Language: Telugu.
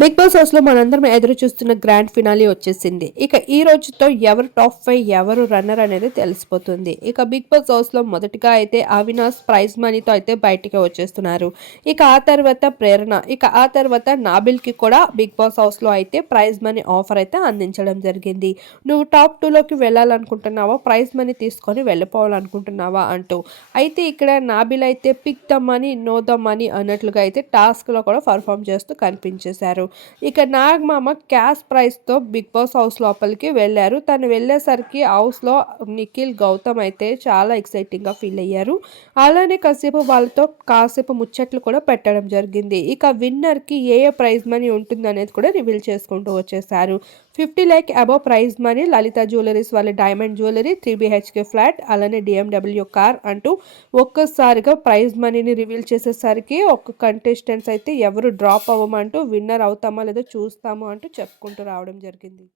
బిగ్ బాస్ హౌస్లో మనందరం ఎదురు చూస్తున్న గ్రాండ్ ఫినాలి వచ్చేసింది. ఇక ఈ రోజుతో ఎవరు టాప్ ఫైవ్ ఎవరు రన్నర్ అనేది తెలిసిపోతుంది. ఇక బిగ్ బాస్ హౌస్లో మొదటిగా అయితే అవినాష్ ప్రైజ్ మనీతో అయితే బయటికి వచ్చేస్తున్నారు. ఇక ఆ తర్వాత ప్రేరణ. ఇక ఆ తర్వాత నాబిల్కి కూడా బిగ్ బాస్ హౌస్లో అయితే ప్రైజ్ మనీ ఆఫర్ అయితే అందించడం జరిగింది. నువ్వు టాప్ టూ లోకి వెళ్ళాలనుకుంటున్నావా? ప్రైజ్ మనీ తీసుకొని వెళ్ళిపోవాలనుకుంటున్నావా? అంటూ. అయితే ఇక్కడ నాబిల్ అయితే pick the money no the money అన్నట్లుగా అయితే టాస్క్లో కూడా పర్ఫామ్ చేస్తూ కనిపించేశారు. ఇక నాగమామ క్యాష్ ప్రైస్తో బిగ్ బాస్ హౌస్ లోపలికి వెళ్ళారు. తను వెళ్ళేసరికి హౌస్లో నిఖిల్ గౌతమ్ అయితే చాలా ఎక్సైటింగ్గా ఫీల్ అయ్యారు. అలానే కాసేపు వాళ్ళతో కాసేపు ముచ్చట్లు కూడా పెట్టడం జరిగింది. ఇక విన్నర్కి ఏ ఏ ప్రైజ్ మనీ ఉంటుంది అనేది కూడా రివీల్ చేసుకుంటూ వచ్చేసారు fifty lakh above prize money Lalitha jewelleries వాళ్ళ diamond jewellery three BHK flat అలానే డిఎండబ్ల్యూ కార్ అంటూ ఒక్కసారిగా ప్రైజ్ మనీని రివీల్ చేసేసరికి ఒక కంటెస్టెంట్స్ అయితే ఎవరు డ్రాప్ అవ్వమంటూ విన్నర్ అవుతామా లేదో చూస్తాము అంటూ చెప్పుకుంటూ రావడం జరిగింది.